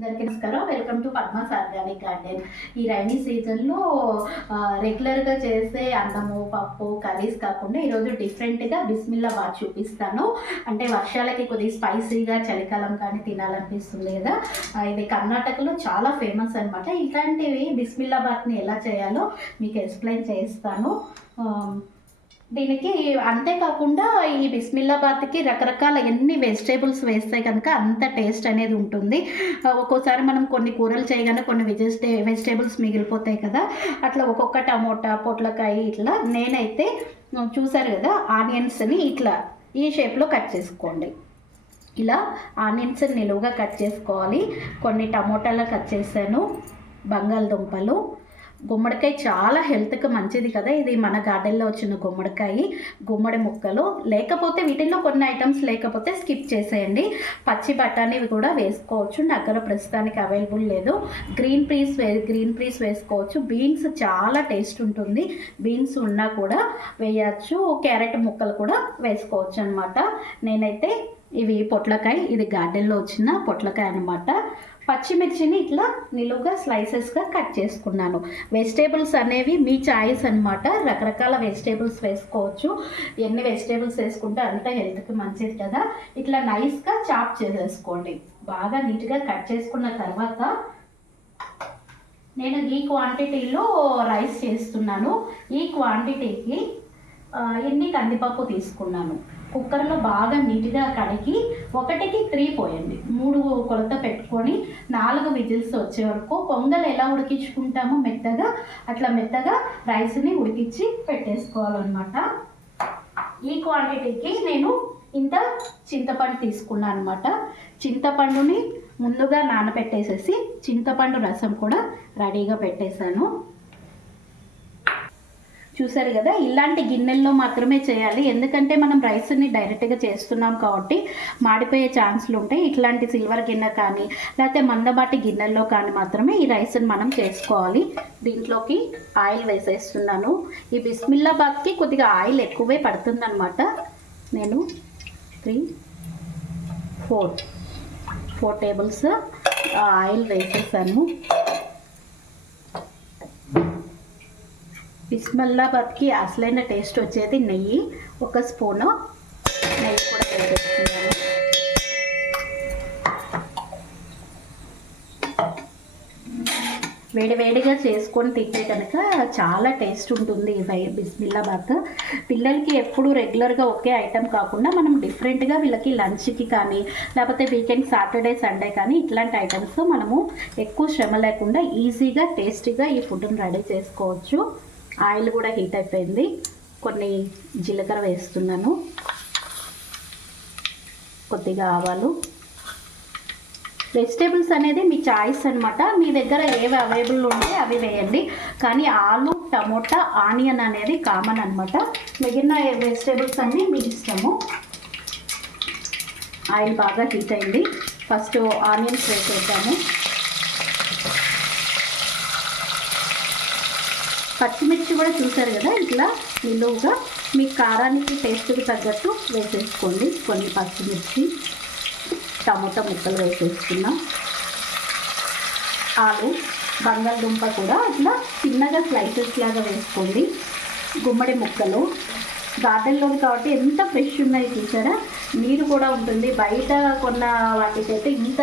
అందరికీ నమస్కారం. Welcome to Padma's organic garden. ఈ రైనీ సీజన్లో రెగ్యులర్గా చేసే అన్నము పప్పు కర్రీస్ కాకుండా ఈరోజు డిఫరెంట్గా బిస్మిల్లా బాత్ చూపిస్తాను. అంటే వర్షాలకి కొద్దిగా స్పైసీగా చలికాలం కానీ తినాలనిపిస్తుంది కదా. ఇది కర్ణాటకలో చాలా ఫేమస్ అనమాట. ఇలాంటివి బిస్మిల్లా బాత్ని ఎలా చేయాలో మీకు ఎక్స్ప్లెయిన్ చేస్తాను. దీనికి అంతేకాకుండా ఈ బిస్మిల్లాబాద్కి రకరకాల ఎన్ని వెజిటేబుల్స్ వేస్తే కనుక అంత టేస్ట్ అనేది ఉంటుంది. ఒక్కోసారి మనం కొన్ని కూరలు చేయగానే కొన్ని వెజిటేబుల్స్ మిగిలిపోతాయి కదా, అట్లా ఒక్కొక్క టమోటా పొట్లకాయ ఇట్లా నేనైతే చూసారు కదా ఆనియన్స్ని ఇట్లా ఈ షేప్లో కట్ చేసుకోండి. ఇలా ఆనియన్స్ నిలువుగా కట్ చేసుకోవాలి. కొన్ని టమోటాలు కట్ చేశాను, బంగాళదుంపలు, గుమ్మడికాయ చాలా హెల్త్కి మంచిది కదా. ఇది మన గార్డెన్లో వచ్చిన గుమ్మడి ముక్కలు. లేకపోతే వీటిల్లో కొన్ని ఐటమ్స్ లేకపోతే స్కిప్ చేసేయండి. పచ్చి బఠానీ కూడా వేసుకోవచ్చు, నా దగ్గర ప్రస్తుతానికి అవైలబుల్ లేదు. గ్రీన్ పీస్ వేసుకోవచ్చు. బీన్స్ చాలా టేస్ట్ ఉంటుంది, బీన్స్ ఉన్నా కూడా వేయచ్చు. క్యారెట్ ముక్కలు కూడా వేసుకోవచ్చు అనమాట. నేనైతే ఇవి పొట్లకాయ, ఇది గార్డెన్లో వచ్చిన పొట్లకాయ అనమాట. పచ్చిమిర్చిని ఇట్లా నిలువుగా స్లైసెస్గా కట్ చేసుకున్నాను. వెజిటేబుల్స్ అనేవి మీ చాయిస్ అనమాట. రకరకాల వెజిటేబుల్స్ వేసుకోవచ్చు. ఎన్ని వెజిటేబుల్స్ వేసుకుంటే అంత హెల్త్కి మంచిది కదా. ఇట్లా నైస్గా చాప్ చేసేసుకోండి. బాగా నీట్గా కట్ చేసుకున్న తర్వాత నేను ఈ క్వాంటిటీలో రైస్ చేస్తున్నాను. ఈ క్వాంటిటీకి ఎన్ని కందిపప్పు తీసుకున్నాను. కుక్కర్లో బాగా నీట్గా కడిగి 1కి 3 పోయండి. 3 కొలత పెట్టుకొని 4 విజిల్స్ వచ్చే వరకు పొంగల్ ఎలా ఉడికించుకుంటామో మెత్తగా అట్లా మెత్తగా రైస్ని ఉడికించి పెట్టేసుకోవాలన్నమాట. ఈ క్వాంటిటీకి నేను ఇంత చింతపండు తీసుకున్నాను అనమాట. చింతపండుని ముందుగా నానబెట్టేసేసి చింతపండు రసం కూడా రెడీగా పెట్టేశాను. చూసారు కదా, ఇలాంటి గిన్నెల్లో మాత్రమే చేయాలి. ఎందుకంటే మనం రైస్ని డైరెక్ట్గా చేస్తున్నాం కాబట్టి మాడిపోయే ఛాన్స్లు ఉంటాయి. ఇట్లాంటి సిల్వర్ గిన్నె కానీ లేకపోతే మందబాటి గిన్నెల్లో కానీ మాత్రమే ఈ రైస్ని మనం చేసుకోవాలి. దీంట్లోకి ఆయిల్ వేసేస్తున్నాను. ఈ బిస్మిల్లాబాద్కి కొద్దిగా ఆయిల్ ఎక్కువే పడుతుందన్నమాట. నేను 4 టేబుల్స్ ఆయిల్ వేసేసాను. బిస్మిల్లాబాద్కి అసలైన టేస్ట్ వచ్చేది నెయ్యి. 1 స్పూను నెయ్యి కూడా వేసేస్తున్నాను. వేడివేడిగా చేసుకొని తింటే కనుక చాలా టేస్ట్ ఉంటుంది ఈ బిస్మిల్లాబాద్. పిల్లలకి ఎప్పుడు రెగ్యులర్గా ఒకే ఐటెం కాకుండా మనం డిఫరెంట్గా వీళ్ళకి లంచ్కి కానీ లేకపోతే వీకెండ్ సాటర్డే సండే కానీ ఇట్లాంటి ఐటమ్స్ మనము ఎక్కువ శ్రమ లేకుండా ఈజీగా టేస్టీగా ఈ ఫుడ్ని రెడీ చేసుకోవచ్చు. ఆయిల్ కూడా హీట్ అయిపోయింది. కొన్ని జీలకర్ర వేస్తున్నాను, కొద్దిగా ఆవాలు. వెజిటేబుల్స్ అనేది మీ చాయిస్ అనమాట. మీ దగ్గర ఏవి అవైలబుల్ ఉంటే అవి వేయండి. కానీ ఆలు, టమోటా, ఆనియన్ అనేది కామన్ అనమాట. మిగిలిన వెజిటేబుల్స్ అన్నీ మీ ఇష్టము. ఆయిల్ బాగా హీట్ అయింది. ఫస్ట్ ఆనియన్స్ వేసేద్దాము. పచ్చిమిర్చి కూడా చూసారు కదా, ఇట్లా నిలువుగా మీ కారానికి టేస్ట్కి తగ్గట్టు వేసేసుకోండి. కొన్ని పచ్చిమిర్చి, టమోటా ముక్కలు వేసేసుకున్నాం. ఆలు, బంగాళదుంప కూడా ఇట్లా చిన్నగా స్లైసెస్ లాగా వేసుకోండి. గుమ్మడి ముక్కలు గార్డెన్లో కాబట్టి ఎంత ఫ్రెష్ ఉన్నాయి చూసారా. నీరు కూడా ఉంటుంది. బయట కొన్న వాటికైతే ఇంత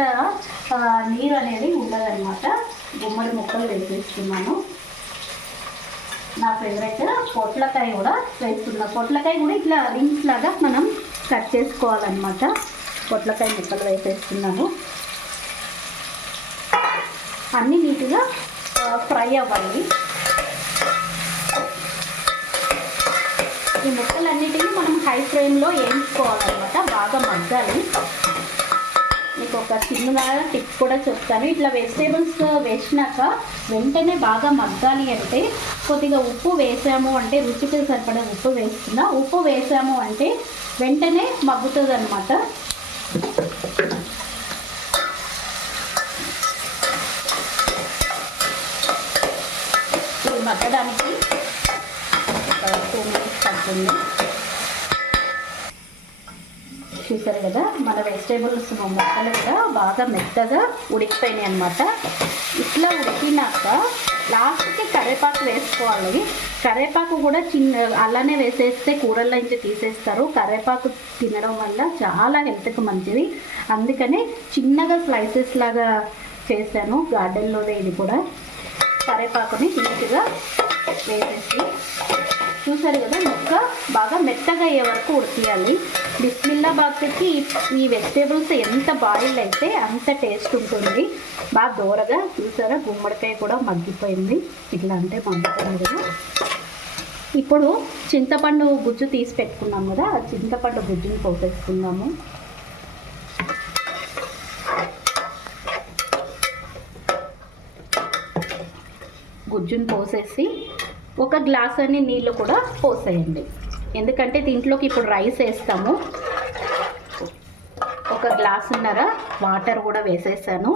నీరు అనేది ఉండదన్నమాట. గుమ్మడి ముక్కలు వేసేసుకున్నాను. నా ఫేవరెట్ పొట్లకాయ కూడా వేస్తున్నా. పొట్లకాయ కూడా ఇట్లా రింగ్స్ లాగా మనం కట్ చేసుకోవాలన్నమాట. పొట్లకాయ ముక్కలు వేసేస్తున్నాను. అన్నీ నీట్గా ఫ్రై అవ్వాలి. ఈ ముక్కలన్నిటినీ మనం హై ఫ్లేమ్లో వేయించుకోవాలన్నమాట. బాగా మగ్గాలి. మీకు ఒక చిన్న టిప్ కూడా చెప్తాను. ఇట్లా వెజిటేబుల్స్ వేసినాక వెంటనే బాగా మగ్గాలి అంటే కొద్దిగా ఉప్పు వేసాము అంటే, రుచికి సరిపడే ఉప్పు వేస్తున్నా. ఉప్పు వేసాము అంటే వెంటనే మగ్గుతుంది అనమాట. ఇది మగ్గడానికి ఒక 2 మినిట్స్ పడుతుంది. చూసారు కదా మన వెజిటేబుల్స్ ముక్కలు కూడా బాగా మెత్తగా ఉడికిపోయినాయి అనమాట. ఇట్లా ఉడికినాక లాస్ట్కి కరివేపాకు వేసుకోవాలి. కరివేపాకు కూడా అలానే వేసేస్తే కూరల్లో నుంచి తీసేస్తారు. కరివేపాకు తినడం వల్ల చాలా హెల్త్కి మంచిది. అందుకనే చిన్నగా స్లైసెస్ లాగా చేశాను. గార్డెన్లోనే ఇది కూడా. కరివేపాకుని నీట్గా వేసేసి చూసారు కదా ముక్క బాగా మెత్తగా అయ్యే వరకు ఉడికియాలి. బిస్మిల్లాబాద్కి ఈ వెజిటేబుల్స్ ఎంత బాయిల్ అయితే అంత టేస్ట్ ఉంటుంది. బాగా దూరగా చూసారా గుమ్మడికాయ కూడా మగ్గిపోయింది. ఇట్లా అంటే మగ్గిపోయింది కదా. ఇప్పుడు చింతపండు గుజ్జు తీసి పెట్టుకున్నాం కదా, ఆ చింతపండు గుజ్జుని పోసేసుకుందాము. గుజ్జుని పోసేసి ఒక గ్లాస్ అన్ని నీళ్ళు కూడా పోసేయండి. ఎందుకంటే దీంట్లోకి ఇప్పుడు రైస్ వేస్తాము. ఒక గ్లాసున్నర వాటర్ కూడా వేసేసాను.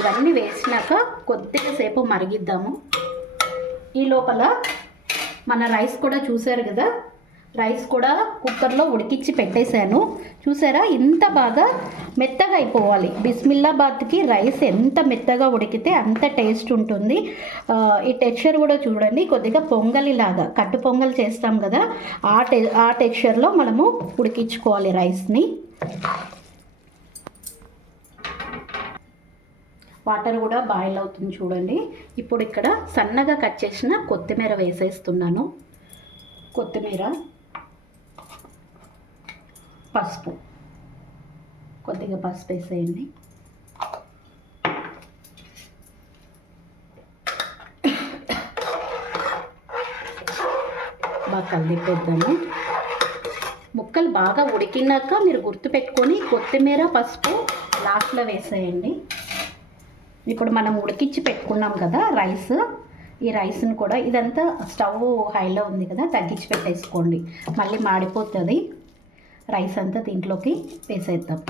ఇవన్నీ వేసినాక కొద్దిగా సేపు మరిగిద్దాము. ఈ లోపల మన రైస్ కూడా చూసారు కదా, రైస్ కూడా కుక్కర్లో ఉడికించి పెట్టేశాను. చూసారా ఇంత బాగా మెత్తగా అయిపోవాలి. బిస్మిల్లాబాద్కి రైస్ ఎంత మెత్తగా ఉడికితే అంత టేస్ట్ ఉంటుంది. ఈ టెక్స్చర్ కూడా చూడండి, కొద్దిగా పొంగలిలాగా కట్టు పొంగల్ చేస్తాం కదా, ఆ టెక్స్చర్లో మనము ఉడికించుకోవాలి రైస్ని. వాటర్ కూడా బాయిల్ అవుతుంది చూడండి. ఇప్పుడు ఇక్కడ సన్నగా కట్ చేసిన కొత్తిమీర వేసేస్తున్నాను. కొత్తిమీర, పసుపు, కొద్దిగా పసుపు వేసేయండి. బాగా కలిపేద్దాము. ముక్కలు బాగా ఉడికినాక మీరు గుర్తుపెట్టుకొని కొత్తిమీర పసుపు లాస్ట్లో వేసేయండి. ఇప్పుడు మనం ఉడికించి పెట్టుకున్నాం కదా రైస్, ఈ రైస్ని కూడా ఇదంతా స్టవ్ హైలో ఉంది కదా తగ్గించి పెట్టేసుకోండి, మళ్ళీ మాడిపోతుంది. రైస్ అంతా దీంట్లోకి వేసేద్దాం.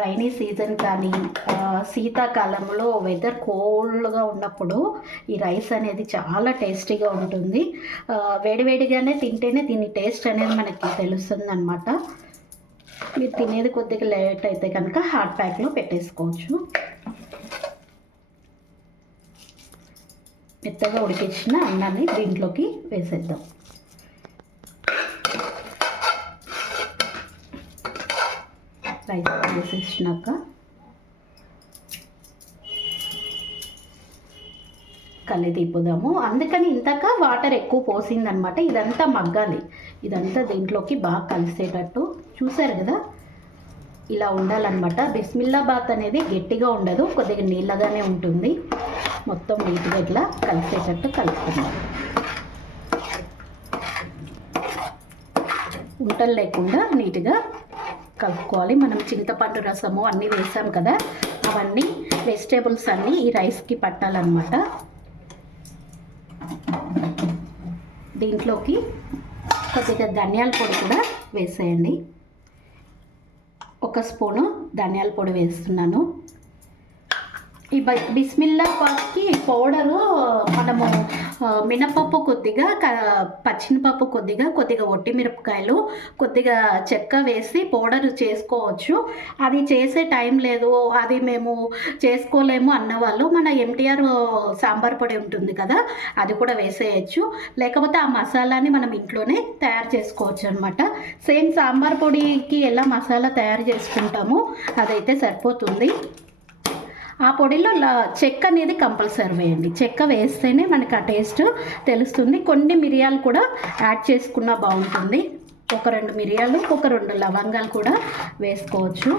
రైనీ సీజన్ కానీ శీతాకాలంలో వెదర్ కోల్డ్గా ఉన్నప్పుడు ఈ రైస్ అనేది చాలా టేస్టీగా ఉంటుంది. వేడివేడిగానే తింటేనే దీని టేస్ట్ అనేది మనకి తెలుస్తుంది అన్నమాట. మీరు తినేది కొద్దిగా లేట్ అయితే కనుక హాట్ ప్యాక్లో పెట్టేసుకోవచ్చు. మెత్తగా ఉడికించిన అన్నాన్ని దీంట్లోకి వేసేద్దాం. రైస్ వేసేసినాక కళ్ళి తిప్పుదాము. అందుకని ఇంతక వాటర్ ఎక్కువ పోసిందనమాట. ఇదంతా మగ్గాలి, ఇదంతా దీంట్లోకి బాగా కలిసేటట్టు. చూసారు కదా ఇలా ఉండాలన్నమాట. బిస్మిల్లాబాత్ అనేది గట్టిగా ఉండదు, కొద్దిగా నీళ్ళగానే ఉంటుంది. మొత్తం నీట్గా ఇట్లా కలిసేటట్టు కలుపుకుందాం. ఉంటలు లేకుండా నీట్గా కలుపుకోవాలి. మనం చింతపండు రసము అన్నీ వేసాం కదా, అవన్నీ వెజిటేబుల్స్ అన్నీ ఈ రైస్కి పట్టాలన్నమాట. దీంట్లోకి కొద్దిగా ధనియాల పొడి కూడా వేసేయండి. ఒక స్పూను ధనియాల పొడి వేస్తున్నాను. ఈ బిస్మిల్లాబాద్కి పౌడరు మనము మినపప్పు కొద్దిగా, పచ్చిమిరపప్పు కొద్దిగా ఒట్టిమిరపకాయలు, కొద్దిగా చెక్క వేసి పౌడర్ చేసుకోవచ్చు. అది చేసే టైం లేదు, అది మేము చేసుకోలేము అన్నవాళ్ళు మన ఎంటీఆర్ సాంబార్ పొడి ఉంటుంది కదా, అది కూడా వేసేయచ్చు. లేకపోతే ఆ మసాలాని మనం ఇంట్లోనే తయారు చేసుకోవచ్చు అనమాట. సేమ్ సాంబార్ పొడికి ఎలా మసాలా తయారు చేసుకుంటామో అదైతే సరిపోతుంది. ఆ పొడిలో చెక్క అనేది కంపల్సరీ వేయండి. చెక్క వేస్తేనే మనకి ఆ టేస్ట్ తెలుస్తుంది. కొన్ని మిరియాలు కూడా యాడ్ చేసుకున్నా బాగుంటుంది. ఒక 2 మిరియాలు, ఒక 2 లవంగాలు కూడా వేసుకోవచ్చు.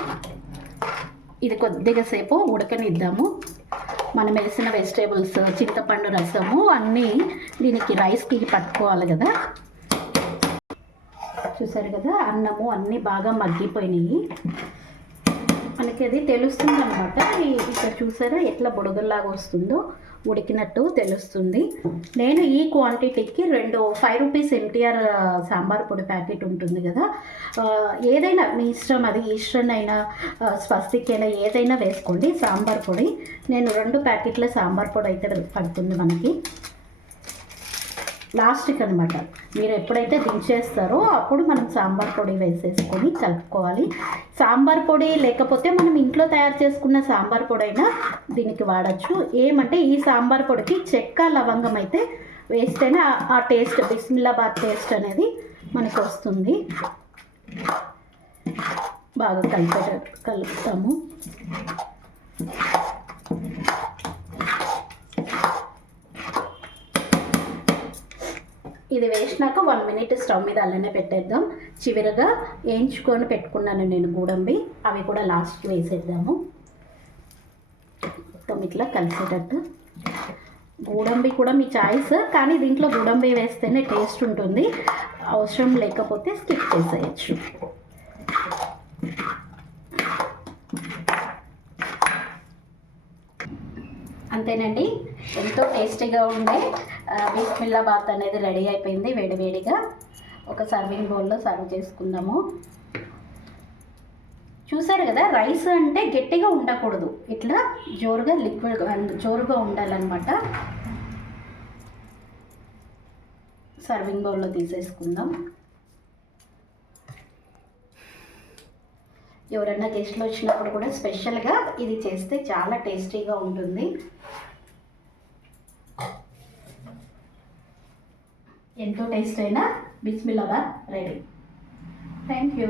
ఇది కొద్దిగా సేపు ఉడకనిద్దాము. మనం వేసిన వెజిటేబుల్స్, చింతపండు రసము అన్నీ దీనికి రైస్కి పట్టుకోవాలి కదా. చూసారు కదా అన్నము అన్నీ బాగా మగ్గిపోయినాయి. మనకి అది తెలుస్తుంది అనమాట. ఇక్కడ చూసారా ఎట్లా బుడగల్లాగా వస్తుందో, ఉడికినట్టు తెలుస్తుంది. నేను ఈ క్వాంటిటీకి 2 5 రూపీస్ ఎంటీఆర్ సాంబార్ పొడి ప్యాకెట్ ఉంటుంది కదా, ఏదైనా మీ ఇష్టం, అది ఈస్టర్న్ అయినా స్వస్తిక్ అయినా ఏదైనా వేసుకోండి సాంబార్ పొడి. నేను 2 ప్యాకెట్ల సాంబార్ పొడి అయితే పడుతుంది మనకి. లాస్ట్కి అనమాట. మీరు ఎప్పుడైతే దించేస్తారో అప్పుడు మనం సాంబార్ పొడి వేసేసుకొని కలుపుకోవాలి. సాంబార్ పొడి లేకపోతే మనం ఇంట్లో తయారు చేసుకున్న సాంబార్ పొడి అయినా దీనికి వాడచ్చు. ఏమంటే ఈ సాంబార్ పొడికి చెక్క లవంగం అయితే వేస్తేనే ఆ టేస్ట్, బిస్మిల్లాబాద్ టేస్ట్ అనేది మనకు వస్తుంది. బాగా కలుపుతాము. ఇది వేసినాక 1 మినిట్ స్టవ్ మీద అలానే పెట్టేద్దాం. చివరిగా వేయించుకొని పెట్టుకున్నాను నేను గోడంబి, అవి కూడా లాస్ట్కి వేసేద్దాము. మొత్తం ఇట్లా కలిసేటట్టు. గోడంబి కూడా మీ చాయిస్, కానీ దీంట్లో గోడంబి వేస్తేనే టేస్ట్ ఉంటుంది. అవసరం లేకపోతే స్కిప్ చేసేయచ్చు. అంతేనండి, ఎంతో టేస్టీగా ఉండే బిస్మిల్లాబాత్ అనేది రెడీ అయిపోయింది. వేడివేడిగా ఒక సర్వింగ్ బౌల్లో సర్వ్ చేసుకుందాము. చూసారు కదా, రైస్ అంటే గట్టిగా ఉండకూడదు, ఇట్లా జోరుగా జోరుగా ఉండాలన్నమాట. సర్వింగ్ బౌల్లో తీసేసుకుందాం. ఎవరైనా గెస్ట్లు వచ్చినప్పుడు కూడా స్పెషల్గా ఇది చేస్తే చాలా టేస్టీగా ఉంటుంది. ఎంతో టేస్ట్ అయిన బిస్మిల్లాబాత్ రెడీ. Thank you.